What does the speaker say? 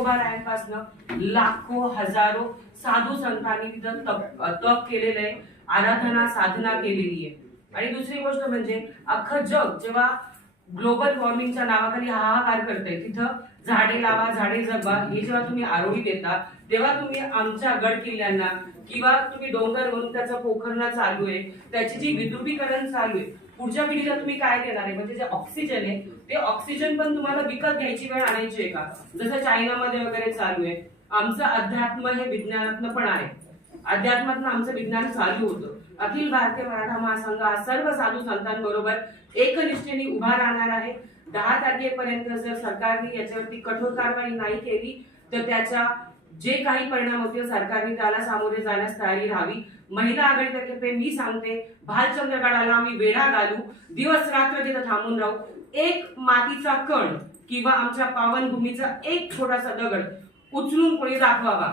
तुकोबारायांपासनं लाखो हजारो साधू संतांनी तिथं तप केलेलं आहे, आराधना साधना केलेली आहे। आणि दुसरी गोष्ट म्हणजे अख्खं जग जेव्हा ग्लोबल वॉर्मिंगच्या नावाखाली हाहाकार करते, तिथं झाडे लावा झाडे जगवा हे जेव्हा तुम्ही आरोळी देता, तेव्हा तुम्ही आमच्या गड किल्ल्यांना किंवा तुम्ही डोंगर म्हणून त्याचं पोखरणं चालू आहे, त्याची जी विद्रुपीकरण चालू आहे, पुढच्या पिढीला तुम्ही काय देणार आहे? म्हणजे जे ऑक्सिजन आहे ते ऑक्सिजन पण तुम्हाला विकत घ्यायची वेळ आणायची आहे का? जसं चायनामध्ये वगैरे चालू आहे। आमचं अध्यात्म हे विज्ञानातनं पण आहे, अध्यात्मातनं आमचं विज्ञान चालू होतं। अखिल भारतीय मराठा महासंघ हा सर्व साधू संतांबरोबर एकनिष्ठेने उभा राहणार आहे। 10 तारखेपर्यंत जर सरकारने याच्यावरती कठोर कारवाई नाही केली तर त्याच्या जे काही परिणाम होतील सरकारने त्याला सामोरे जाण्यास तयारी राहावी। महिला आघाडीतर्फे मी सांगते, भालचंद्रगडाला आम्ही वेढा घालू, दिवस रात्र तिथं थांबून राहू, एक मातीचा कण किंवा आमच्या पावनभूमीचा एक छोटासा दगड उचलून कोणी दाखवावा